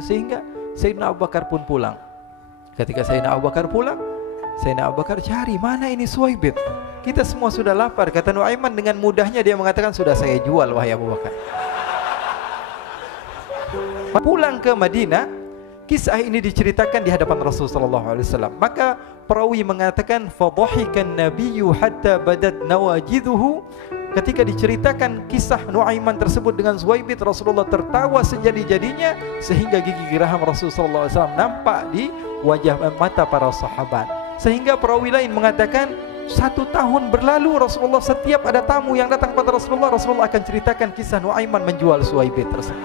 sehingga Sayyidina Abu Bakar pun pulang. Ketika Sayyidina Abu Bakar pulang, Sayyidina Abu Bakar cari, mana ini Suwaibit? Kita semua sudah lapar. Kata Nuaiman dengan mudahnya dia mengatakan, sudah saya jual wahai Abu Bakar. Pulang ke Madinah, kisah ini diceritakan di hadapan Rasulullah SAW. Maka perawi mengatakan, fadhahikan nabiyyu hatta badat nawajiduhu. Ketika diceritakan kisah Nuaiman tersebut dengan Suwaibit, Rasulullah tertawa sejadi-jadinya sehingga gigi geraham Rasulullah SAW nampak di wajah mata para sahabat. Sehingga perawi lain mengatakan 1 tahun berlalu Rasulullah setiap ada tamu yang datang pada Rasulullah, Rasulullah akan ceritakan kisah Nuaiman menjual Suwaibit tersebut.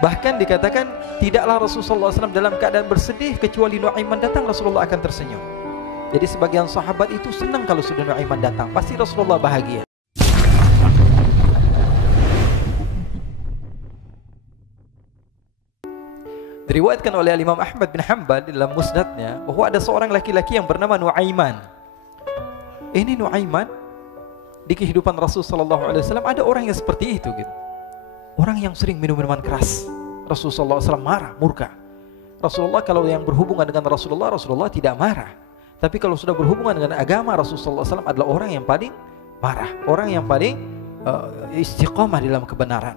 Bahkan dikatakan tidaklah Rasulullah SAW dalam keadaan bersedih kecuali Nuaiman datang Rasulullah akan tersenyum. Jadi sebagian sahabat itu senang kalau sudah Nuaiman datang, pasti Rasulullah bahagia. Diriwayatkan oleh Imam Ahmad bin Hanbal dalam musnadnya bahwa ada seorang laki-laki yang bernama Nuaiman. Ini Nuaiman di kehidupan Rasulullah SAW ada orang yang seperti itu gitu. Orang yang sering minum minuman keras. Rasulullah SAW marah, murka. Rasulullah kalau yang berhubungan dengan Rasulullah tidak marah. Tapi kalau sudah berhubungan dengan agama, Rasulullah SAW adalah orang yang paling marah, orang yang paling istiqamah dalam kebenaran.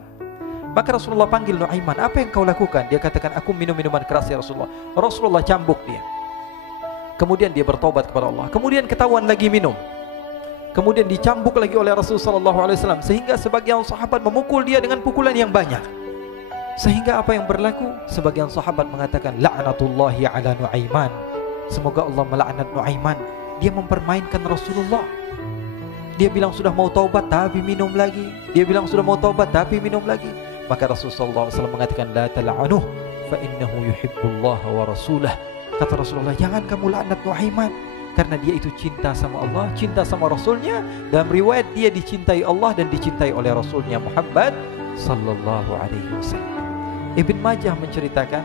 Maka Rasulullah panggil Nuaiman, apa yang kau lakukan? Dia katakan, aku minum minuman keras ya Rasulullah. Rasulullah cambuk dia. Kemudian dia bertobat kepada Allah. Kemudian ketahuan lagi minum. Kemudian dicambuk lagi oleh Rasulullah SAW, sehingga sebagian sahabat memukul dia dengan pukulan yang banyak. Sehingga apa yang berlaku? Sebagian sahabat mengatakan, la'natullahi ala Nuaiman. Semoga Allah melaknat Nuaiman. Dia mempermainkan Rasulullah. Dia bilang sudah mau taubat tapi minum lagi. Dia bilang sudah mau taubat tapi minum lagi. Maka Rasulullah SAW mengatakan, la tal'anuh fa innahu yuhibbullah wa rasulah. Kata Rasulullah, jangan kamu laknat Nuaiman, karena dia itu cinta sama Allah, cinta sama Rasulnya. Dalam riwayat dia dicintai Allah dan dicintai oleh Rasulnya Muhammad sallallahu alaihi wasallam. Ibn Majah menceritakan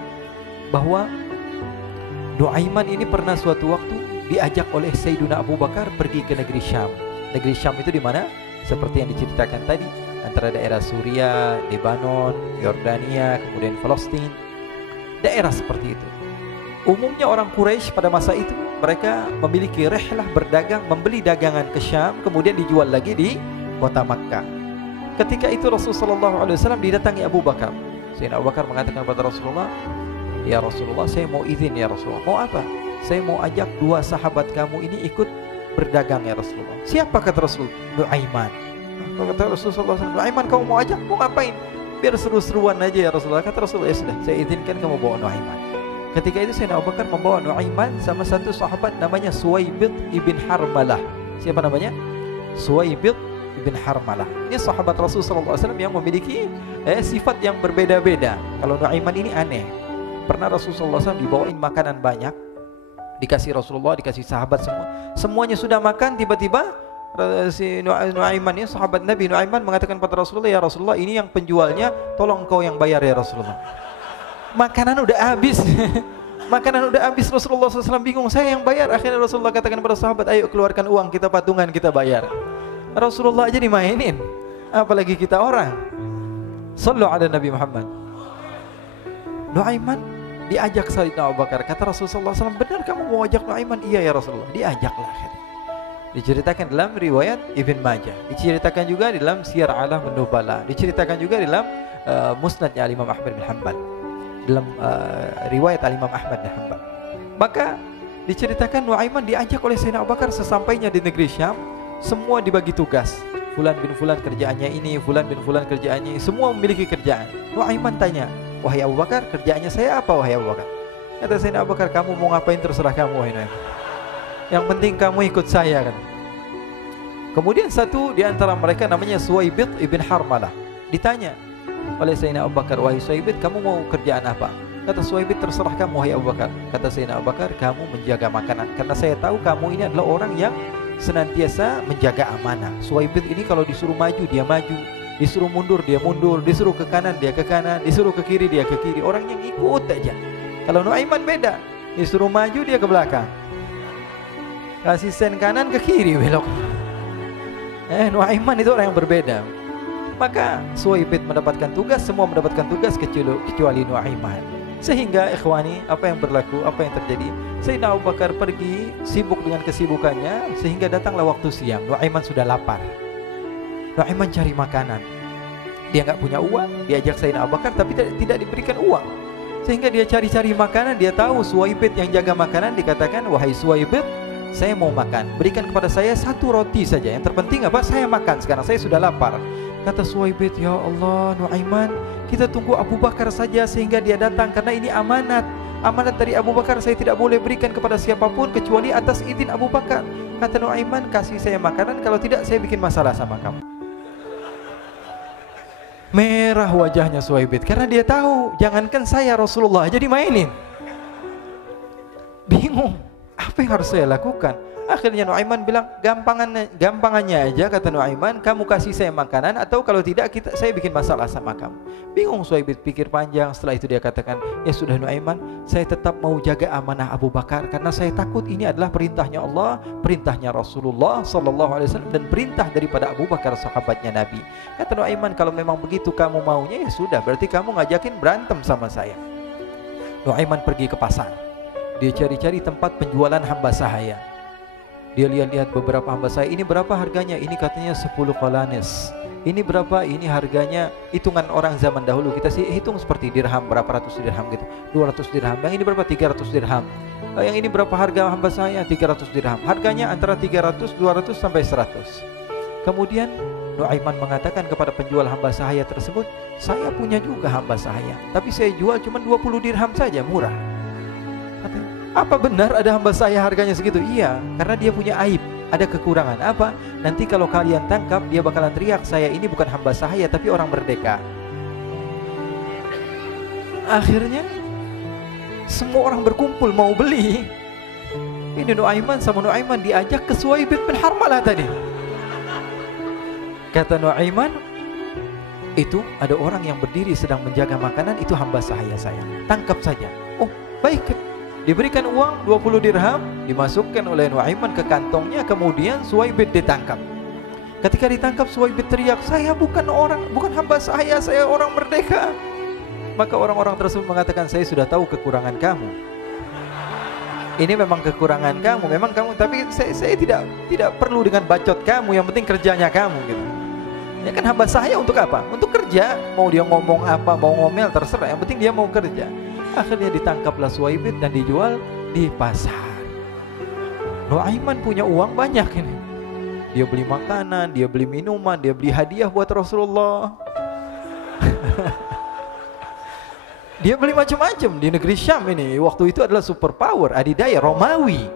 bahwa Nuaiman ini pernah suatu waktu diajak oleh Sayyidina Abu Bakar pergi ke negeri Syam. Negeri Syam itu di mana? Seperti yang diceritakan tadi, antara daerah Suriah, Lebanon, Yordania, kemudian Palestina. Daerah seperti itu. Umumnya orang Quraisy pada masa itu mereka memiliki rihlah berdagang, membeli dagangan ke Syam, kemudian dijual lagi di kota Makkah. Ketika itu Rasulullah SAW didatangi Abu Bakar. Sayyidina Abu Bakar mengatakan kepada Rasulullah, ya Rasulullah, saya mau izin ya Rasulullah. Mau apa? Saya mau ajak 2 sahabat kamu ini ikut berdagang ya Rasulullah. Siapa kata Rasul? Nuaiman. Kata Rasulullah, Nuaiman kamu mau ajak? Mau ngapain? Biar seru-seruan aja ya Rasulullah. Kata Rasulullah, ya sudah, saya izinkan kamu bawa Nuaiman. Ketika itu Sayyidina Abu Bakar membawa Nuaiman sama satu sahabat namanya Suwaibit ibn Harmalah. Siapa namanya? Suwaibit ibn Harmalah. Ini sahabat Rasulullah SAW yang memiliki sifat yang berbeda-beda. Kalau Nuaiman ini aneh. Pernah Rasulullah SAW dibawain makanan banyak, dikasih Rasulullah, dikasih sahabat semua. Semuanya sudah makan, tiba-tiba si Nuaiman ini, sahabat Nabi Nuaiman mengatakan kepada Rasulullah, ya Rasulullah, ini yang penjualnya, tolong engkau yang bayar ya Rasulullah. Makanan udah habis. Makanan udah habis, Rasulullah SAW bingung, saya yang bayar. Akhirnya Rasulullah katakan kepada sahabat, ayo keluarkan uang, kita patungan, kita bayar. Rasulullah aja dimainin, apalagi kita orang. Sallu ala Nabi Muhammad. Nuaiman diajak Sayyidina Abu Bakar. Kata Rasulullah SAW, benar kamu mau ajak Nuaiman? Iya ya Rasulullah. Diajaklah. Diceritakan dalam riwayat Ibn Majah, diceritakan juga dalam Siyar A'lam An-Nubala, diceritakan juga dalam musnadnya Imam Ahmad bin Hanbal, dalam riwayat Imam Ahmad bin Hanbal. Maka diceritakan Nuaiman diajak oleh Sayyidina Abu Bakar. Sesampainya di negeri Syam, semua dibagi tugas. Fulan bin Fulan kerjaannya ini, Fulan bin Fulan kerjaannya ini, semua memiliki kerjaan. Nuaiman tanya, wahai Abu Bakar, kerjaannya saya apa wahai Abu Bakar? Kata Sayyidina Abu Bakar, kamu mau ngapain terserah kamu wahai Nuaiman. Yang penting kamu ikut saya kan. Kemudian satu di antara mereka namanya Suwaibit ibn Harmalah. Ditanya oleh Sayyidina Abu Bakar, wahai Suwaibit, kamu mau kerjaan apa? Kata Suwaibit, terserah kamu wahai Abu Bakar. Kata Sayyidina Abu Bakar, kamu menjaga makanan, karena saya tahu kamu ini adalah orang yang senantiasa menjaga amanah. Suwaibit ini kalau disuruh maju dia maju, disuruh mundur dia mundur, disuruh ke kanan dia ke kanan, disuruh ke kiri dia ke kiri. Orang yang ikut aja. Kalau Nuaiman beda, disuruh maju dia ke belakang, kasih sen kanan ke kiri belok. Nuaiman itu orang yang berbeda. Maka Suwaibid mendapatkan tugas, semua mendapatkan tugas kecuali Nuaiman. Sehingga ikhwani, apa yang berlaku, apa yang terjadi, Sayyidina Abu Bakar pergi sibuk dengan kesibukannya, sehingga datanglah waktu siang. Nuaiman sudah lapar. Nuaiman cari makanan. Dia nggak punya uang, diajak Sayyidina Abu Bakar tapi tidak diberikan uang. Sehingga dia cari-cari makanan, dia tahu Suwaibid yang jaga makanan, dikatakan, "Wahai Suwaibid, saya mau makan, berikan kepada saya 1 roti saja. Yang terpenting apa? Saya makan sekarang, saya sudah lapar." Kata Suwaibid, "Ya Allah, Nuaiman, kita tunggu Abu Bakar saja sehingga dia datang, karena ini amanat. Amanat dari Abu Bakar, saya tidak boleh berikan kepada siapapun kecuali atas izin Abu Bakar." Kata Nuaiman, "Kasih saya makanan, kalau tidak saya bikin masalah sama kamu." Merah wajahnya Suwaibid karena dia tahu, jangankan saya, Rasulullah jadi mainin. Bingung, apa yang harus saya lakukan? Akhirnya Nuaiman bilang, gampangannya aja, kata Nuaiman, kamu kasih saya makanan, atau kalau tidak saya bikin masalah sama kamu. Bingung Suwaibid, pikir panjang. Setelah itu dia katakan, "Ya sudah Nuaiman, saya tetap mau jaga amanah Abu Bakar, karena saya takut ini adalah perintahnya Allah, perintahnya Rasulullah SAW, dan perintah daripada Abu Bakar, sahabatnya Nabi." Kata Nuaiman, "Kalau memang begitu kamu maunya, ya sudah, berarti kamu ngajakin berantem sama saya." Nuaiman pergi ke pasar. Dia cari-cari tempat penjualan hamba sahaya. Dia lihat-lihat beberapa hamba sahaya. Ini berapa harganya? Ini katanya 10 qalanis. Ini berapa? Ini harganya hitungan orang zaman dahulu. Kita sih hitung seperti dirham, berapa ratus dirham gitu. 200 dirham. Yang ini berapa? 300 dirham. Yang ini berapa harga hamba sahaya? 300 dirham. Harganya antara 300, 200 sampai 100. Kemudian Nuaiman mengatakan kepada penjual hamba sahaya tersebut, "Saya punya juga hamba sahaya, tapi saya jual cuma 20 dirham saja, murah." Katanya, "Apa benar ada hamba saya harganya segitu?" "Iya, karena dia punya aib, ada kekurangan." "Apa?" "Nanti kalau kalian tangkap, dia bakalan teriak, saya ini bukan hamba sahaya tapi orang merdeka." Akhirnya semua orang berkumpul mau beli. Ini Nuaiman sama Nuaiman diajak ke Suwaibid bin Harmalah tadi. Kata Nuaiman, "Itu ada orang yang berdiri sedang menjaga makanan, itu hamba sahaya saya, tangkap saja." "Oh baik." Diberikan uang 20 dirham, dimasukkan oleh Nuaiman ke kantongnya, kemudian Suwaibid ditangkap. Ketika ditangkap, Suwaibid teriak, "Saya bukan hamba saya orang merdeka." Maka orang-orang tersebut mengatakan, "Saya sudah tahu kekurangan kamu. Ini memang kekurangan kamu, memang kamu, tapi saya tidak perlu dengan bacot kamu, yang penting kerjanya kamu gitu. Ya kan hamba saya untuk apa? Untuk kerja, mau dia ngomong apa, mau ngomel terserah, yang penting dia mau kerja." Akhirnya ditangkaplah Suwaibid dan dijual di pasar. Nuaiman punya uang banyak ini. Dia beli makanan, dia beli minuman, dia beli hadiah buat Rasulullah. Dia beli macam-macam di negeri Syam ini. Waktu itu adalah superpower, adidaya Romawi.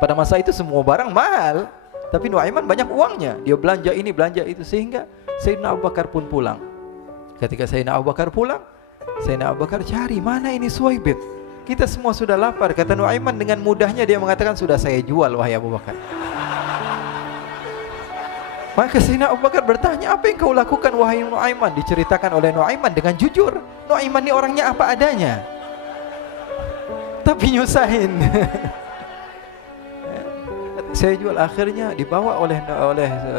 Pada masa itu semua barang mahal, tapi Nuaiman banyak uangnya. Dia belanja ini, belanja itu, sehingga Sayyidina Abu Bakar pun pulang. Ketika Sayyidina Abu Bakar pulang, Sayyidina Abu Bakar cari, mana ini Suwaibid? Kita semua sudah lapar. Kata Nuaiman dengan mudahnya dia mengatakan, "Sudah saya jual wahai Abu Bakar." Maka Sayyidina Abu Bakar bertanya, "Apa yang kau lakukan wahai Nuaiman?" Diceritakan oleh Nuaiman dengan jujur. Nuaiman ini orangnya apa adanya, tapi nyusahin. Saya jual. Akhirnya dibawa oleh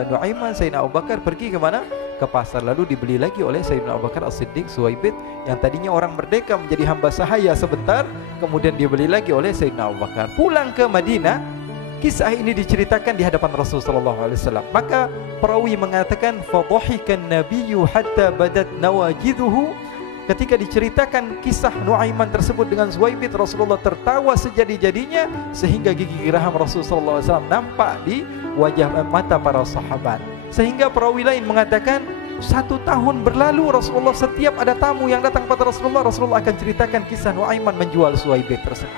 Nuaiman, Sayyidina Abu Bakar pergi kemana? Ke pasar. Lalu dibeli lagi oleh Sayyidina Abu Bakar As-Siddiq, Suwaibid yang tadinya orang merdeka menjadi hamba sahaya sebentar, kemudian dibeli lagi oleh Sayyidina Abu Bakar. Pulang ke Madinah, kisah ini diceritakan di hadapan Rasulullah SAW. Maka perawi mengatakan, "Fadhahikan nabiyyu hatta badat nawajiduhu." Ketika diceritakan kisah Nuaiman tersebut dengan Suwaibid, Rasulullah tertawa sejadi-jadinya sehingga gigi geraham Rasulullah SAW nampak di wajah mata para sahabat. Sehingga perawi lain mengatakan 1 tahun berlalu Rasulullah, setiap ada tamu yang datang pada Rasulullah akan ceritakan kisah Nuaiman menjual Suwaibid tersebut.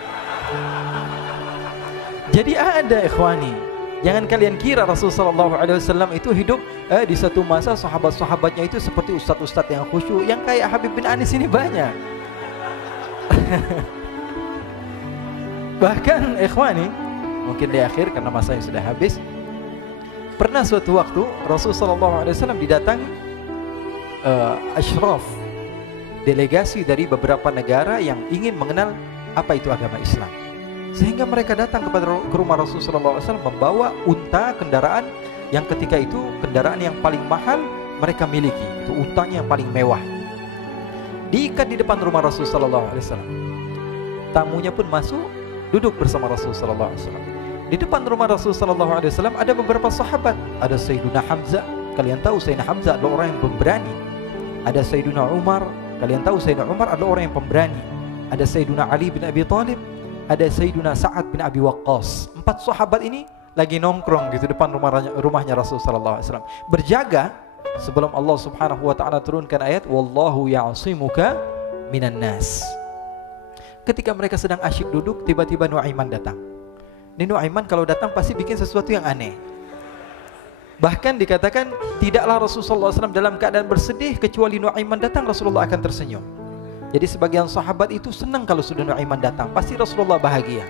Jadi ada ikhwani, jangan kalian kira Rasulullah SAW itu hidup di satu masa sahabat-sahabatnya itu seperti ustadz-ustadz yang khusyuk, yang kayak Habib bin Anis ini banyak. Bahkan ikhwani, mungkin di akhir karena masanya sudah habis, pernah suatu waktu Rasulullah SAW didatangi asyraf, delegasi dari beberapa negara yang ingin mengenal apa itu agama Islam. Sehingga mereka datang ke rumah Rasulullah SAW membawa unta, kendaraan yang ketika itu kendaraan yang paling mahal mereka miliki. Itu untanya yang paling mewah. Diikat di depan rumah Rasul sallallahu alaihi wasallam. Tamunya pun masuk, duduk bersama Rasul sallallahu alaihi wasallam. Di depan rumah Rasul sallallahu alaihi wasallam ada beberapa sahabat. Ada Sayyidina Hamzah. Kalian tahu Sayyidina Hamzah adalah orang yang pemberani. Ada Sayyidina Umar. Kalian tahu Sayyidina Umar adalah orang yang pemberani. Ada Sayyidina Ali bin Abi Thalib. Ada Sayyidina Sa'ad bin Abi Waqqas. 4 sahabat ini lagi nongkrong gitu depan rumahnya Rasul sallallahu alaihi wasallam, berjaga sebelum Allah Subhanahu wa taala turunkan ayat wallahu ya'simuka minan nas. Ketika mereka sedang asyik duduk, tiba-tiba Nuaiman datang. Ini Nuaiman kalau datang pasti bikin sesuatu yang aneh. Bahkan dikatakan tidaklah Rasulullah SAW dalam keadaan bersedih, kecuali Nuaiman datang Rasulullah akan tersenyum. Jadi sebagian sahabat itu senang kalau sudah Nuaiman datang, pasti Rasulullah bahagia.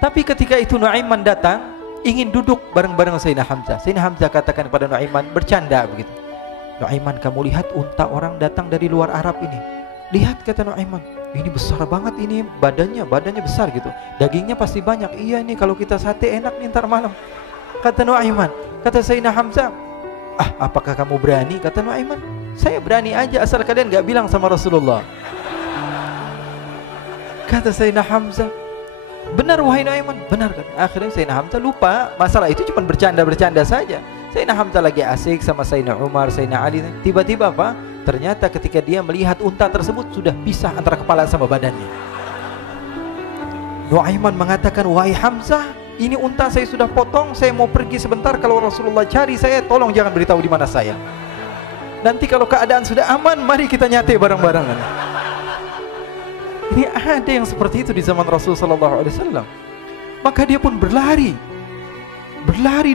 Tapi ketika itu Nuaiman datang, ingin duduk bareng-bareng Sayyidina Hamzah. Sayyidina Hamzah katakan kepada Nuaiman, bercanda begitu. Nuaiman, kamu lihat unta orang datang dari luar Arab ini. Lihat, kata Nuaiman, ini besar banget ini, badannya besar gitu. Dagingnya pasti banyak. Iya, ini kalau kita sate enak nih ntar malam. Kata Nuaiman. Kata Sayyidina Hamzah, apakah kamu berani? Kata Nuaiman, saya berani aja asal kalian gak bilang sama Rasulullah. Kata Sayyidina Hamzah, benar wahai Nuaiman, benar kan? Akhirnya Sayyidina Hamzah lupa masalah itu, cuma bercanda-bercanda saja. Sayyidina Hamzah lagi asik sama Sayyidina Umar, Sayyidina Ali. Tiba-tiba apa? Ternyata ketika dia melihat unta tersebut sudah pisah antara kepala sama badannya. Nuaiman mengatakan, wahai Hamzah, ini unta saya sudah potong, saya mau pergi sebentar. Kalau Rasulullah cari saya, tolong jangan beritahu di mana saya. Nanti kalau keadaan sudah aman, mari kita nyate bareng-barengan. Ini ada yang seperti itu di zaman Rasul sallallahu alaihi wasallam. Maka dia pun berlari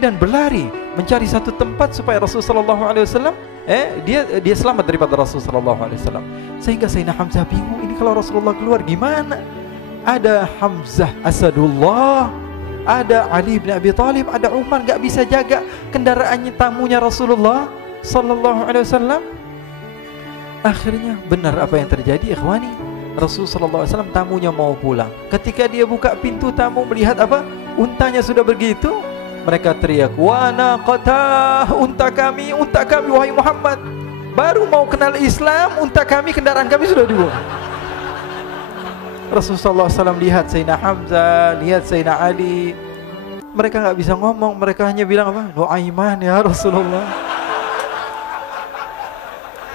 dan berlari mencari satu tempat supaya Rasul sallallahu alaihi wasallam dia selamat daripada Rasul sallallahu alaihi wasallam. Sehingga Sayyidina Hamzah bingung, ini kalau Rasulullah keluar gimana? Ada Hamzah Asadullah, ada Ali bin Abi Thalib, ada Umar, gak bisa jaga kendaraannya tamunya Rasulullah sallallahu alaihi wasallam. Akhirnya benar apa yang terjadi, ikhwani. Rasul sallallahu alaihi wasallam tamunya mau pulang. Ketika dia buka pintu tamu melihat apa? Untanya sudah begitu. Mereka teriak, "Wa naqata, unta kami wahai Muhammad. Baru mau kenal Islam, unta kami, kendaraan kami sudah dibuang." Rasulullah SAW lihat Sayyidina Hamzah, lihat Sayyidina Ali. Mereka nggak bisa ngomong, mereka hanya bilang apa? Nuaiman ya Rasulullah.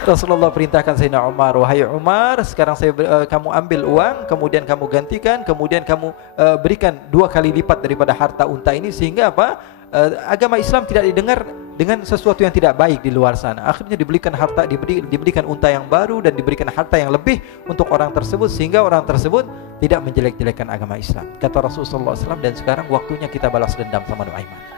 Rasulullah perintahkan Sayyidina Umar, wahai Umar, sekarang kamu ambil uang, kemudian kamu gantikan, kemudian kamu berikan 2 kali lipat daripada harta unta ini, sehingga apa? Agama Islam tidak didengar dengan sesuatu yang tidak baik di luar sana. Akhirnya diberikan harta, diberikan unta yang baru dan diberikan harta yang lebih untuk orang tersebut, sehingga orang tersebut tidak menjelek-jelekan agama Islam. Kata Rasulullah SAW, dan sekarang waktunya kita balas dendam sama Nuaiman.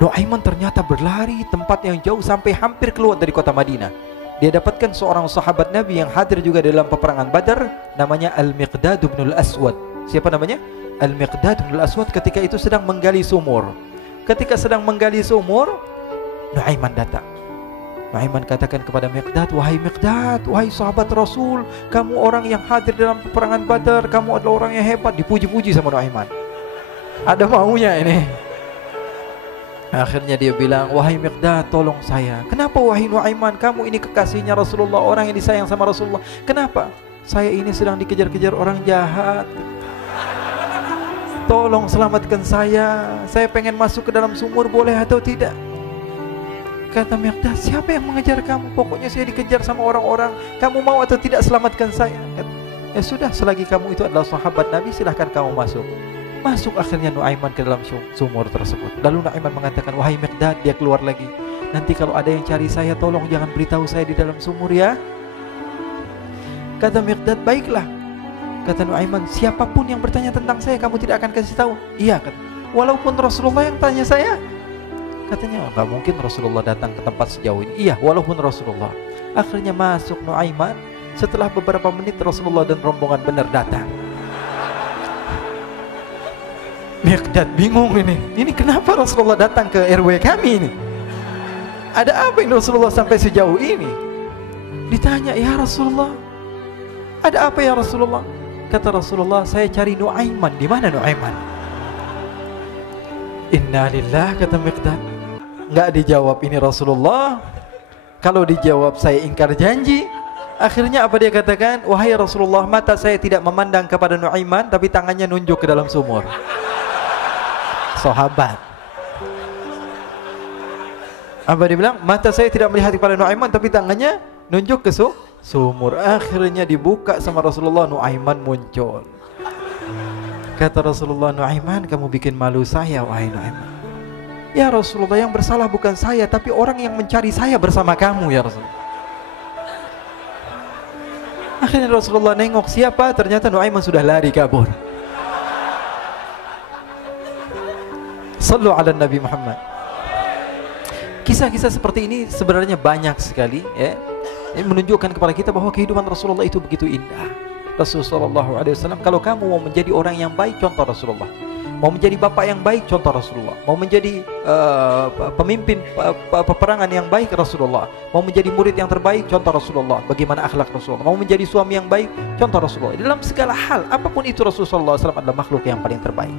Nuaiman ternyata berlari tempat yang jauh sampai hampir keluar dari kota Madinah. Dia dapatkan seorang sahabat Nabi yang hadir juga dalam peperangan Badar, namanya Al-Miqdad bin Al-Aswad. Siapa namanya? Al-Miqdad bin Al-Aswad ketika itu sedang menggali sumur. Ketika sedang menggali sumur, Nuaiman datang. Nuaiman katakan kepada Miqdad, wahai Miqdad, wahai sahabat Rasul, kamu orang yang hadir dalam peperangan Badar, kamu adalah orang yang hebat. Dipuji-puji sama Nuaiman. Ada maunya ini. Akhirnya dia bilang, wahai Miqdad, tolong saya. Kenapa wahai Nuaiman? Kamu ini kekasihnya Rasulullah, orang yang disayang sama Rasulullah. Kenapa? Saya ini sedang dikejar-kejar orang jahat. Tolong selamatkan saya. Saya pengen masuk ke dalam sumur, boleh atau tidak? Kata Miqdad, siapa yang mengejar kamu? Pokoknya saya dikejar sama orang-orang. Kamu mau atau tidak selamatkan saya? Kata, ya sudah, selagi kamu itu adalah sahabat Nabi, silahkan kamu masuk. Masuk akhirnya Nuaiman ke dalam sumur tersebut. Lalu Nuaiman mengatakan, wahai Miqdad, dia keluar lagi. Nanti kalau ada yang cari saya, tolong jangan beritahu saya di dalam sumur ya. Kata Miqdad, baiklah. Kata Nuaiman, siapapun yang bertanya tentang saya, kamu tidak akan kasih tahu. Iya, kata. Walaupun Rasulullah yang tanya saya. Katanya, enggak mungkin Rasulullah datang ke tempat sejauh ini. Iya, walaupun Rasulullah. Akhirnya masuk Nuaiman. Setelah beberapa menit Rasulullah dan rombongan benar datang. Miqdad bingung ini. Ini kenapa Rasulullah datang ke RW kami ini? Ada apa ini Rasulullah sampai sejauh ini? Ditanya, ya Rasulullah, ada apa ya Rasulullah? Kata Rasulullah, saya cari Nuaiman. Di mana Nuaiman? Innalillah, kata Miqdad. Nggak dijawab ini Rasulullah. Kalau dijawab saya ingkar janji. Akhirnya apa dia katakan? Wahai Rasulullah, mata saya tidak memandang kepada Nuaiman, tapi tangannya nunjuk ke dalam sumur. Sahabat. Apa dia bilang? Mata saya tidak melihat kepada Nuaiman, tapi tangannya nunjuk ke sumur. Akhirnya dibuka sama Rasulullah, Nuaiman muncul. Kata Rasulullah, Nuaiman, kamu bikin malu saya, wahai Nuaiman. Ya Rasulullah, yang bersalah bukan saya, tapi orang yang mencari saya bersama kamu, ya Rasulullah. Akhirnya Rasulullah nengok siapa, ternyata Nuaiman sudah lari kabur. Sallu ala Nabi Muhammad. Kisah-kisah seperti ini sebenarnya banyak sekali, ya. Ini menunjukkan kepada kita bahwa kehidupan Rasulullah itu begitu indah. Rasulullah SAW, kalau kamu mau menjadi orang yang baik, contoh Rasulullah. Mau menjadi bapak yang baik, contoh Rasulullah. Mau menjadi pemimpin peperangan yang baik, Rasulullah. Mau menjadi murid yang terbaik, contoh Rasulullah. Bagaimana akhlak Rasulullah. Mau menjadi suami yang baik, contoh Rasulullah. Dalam segala hal, apapun itu Rasulullah SAW adalah makhluk yang paling terbaik.